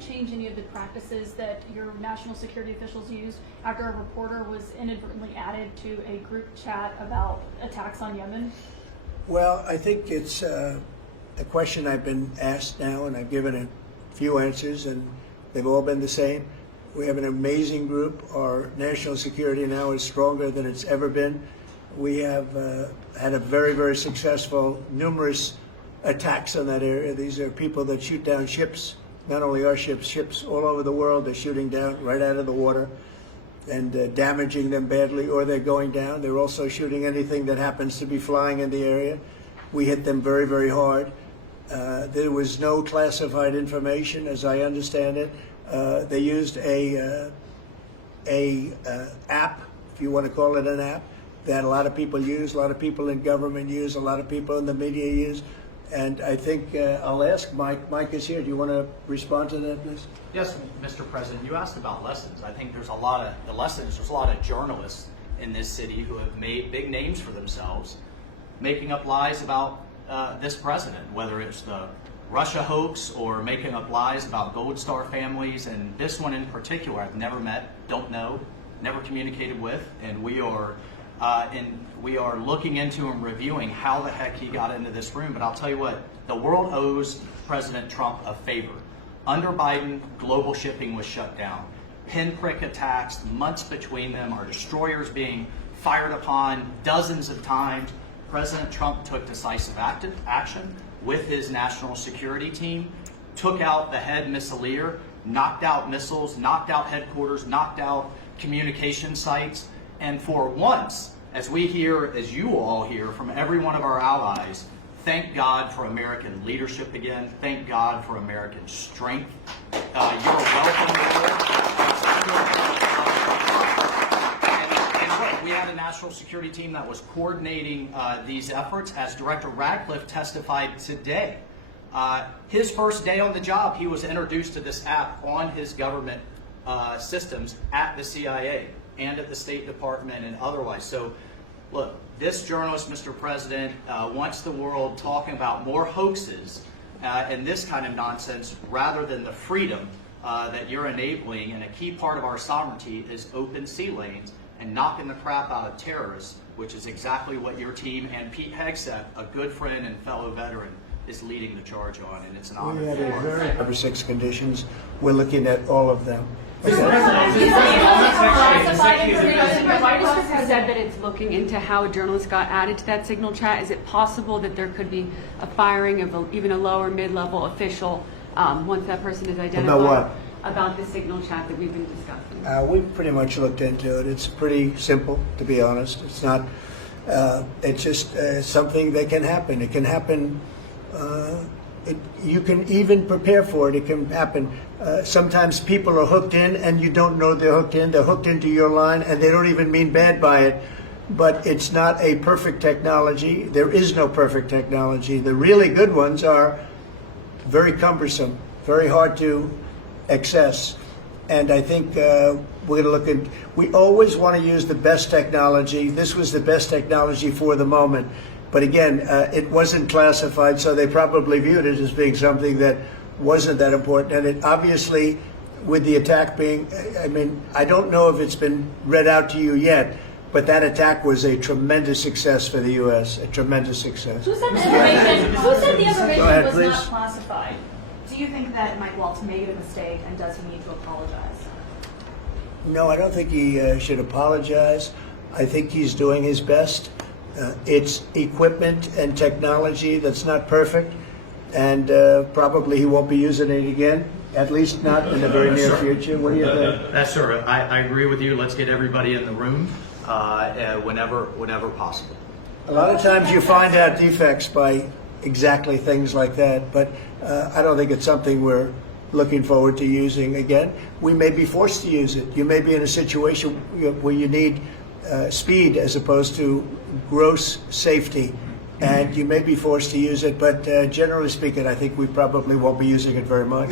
to change any of the practices that your national security officials used after a reporter was inadvertently added to a group chat about attacks on Yemen? Well, I think it's a question I've been asked now, and I've given a few answers, and they've all been the same. We have an amazing group. Our national security now is stronger than it's ever been. We have had a very, very successful, numerous attacks on that area. These are people that shoot down ships, not only our ships, ships all over the world. They're shooting down right out of the water and damaging them badly, or they're going down. They're also shooting anything that happens to be flying in the area. We hit them very, very hard. There was no classified information, as I understand it. They used a app, if you want to call it an app, that a lot of people use, a lot of people in government use, a lot of people in the media use. And I think I'll ask Mike. Mike is here. Do you want to respond to that, please? Yes, Mr. President. You asked about lessons. I think there's a lot of lessons. There's a lot of journalists in this city who have made big names for themselves, making up lies about this president, whether it's the Russia hoax or making up lies about Gold Star families. And this one in particular, I've never met, don't know, never communicated with, and we are looking into and reviewing how the heck he got into this room. But I'll tell you what, the world owes President Trump a favor. Under Biden, global shipping was shut down. Pinprick attacks, months between them, our destroyers being fired upon dozens of times. President Trump took decisive action with his national security team, took out the head missileer, knocked out missiles, knocked out headquarters, knocked out communication sites. And for once, as we hear, as you all hear from every one of our allies, thank God for American leadership again. Thank God for American strength. You're welcome. And look, we had a national security team that was coordinating these efforts. As Director Radcliffe testified today, his first day on the job, he was introduced to this app on his government systems at the CIA and at the State Department and otherwise. So, look, this journalist, Mr. President, wants the world talking about more hoaxes and this kind of nonsense rather than the freedom that you're enabling. And a key part of our sovereignty is open sea lanes and knocking the crap out of terrorists, which is exactly what your team and Pete Hegseth, a good friend and fellow veteran, is leading the charge on. And it's an honor. We had a very 5 or 6 conditions. We're looking at all of them. Mr. President said that it's looking into how a journalist got added to that signal chat. Is it possible that there could be a firing of even a lower mid-level official once that person is identified? About what? About the signal chat that we've been discussing. We've pretty much looked into it. It's pretty simple, to be honest. It's not. It's just something that can happen. It can happen. You can even prepare for it. It can happen. Sometimes people are hooked in and you don't know they're hooked in. They're hooked into your line and they don't even mean bad by it. But it's not a perfect technology. There is no perfect technology. The really good ones are very cumbersome, very hard to access. And I think we're going to look at, we always want to use the best technology. This was the best technology for the moment. But again, it wasn't classified, so they probably viewed it as being something that wasn't that important. And it obviously, with the attack being, I mean, I don't know if it's been read out to you yet, but that attack was a tremendous success for the U.S., a tremendous success. Who said the information Go ahead, was please. not classified? Do you think that Mike Waltz made a mistake, and does he need to apologize? No, I don't think he should apologize. I think he's doing his best. It's equipment and technology that's not perfect, and probably he won't be using it again, at least not in the very near future. What do you think? That's sir. I agree with you. Let's get everybody in the room whenever possible. A lot of times you find out defects by exactly things like that, but I don't think it's something we're looking forward to using again. We may be forced to use it. You may be in a situation where you need speed as opposed to gross safety, and you may be forced to use it, but generally speaking, I think we probably won't be using it very much.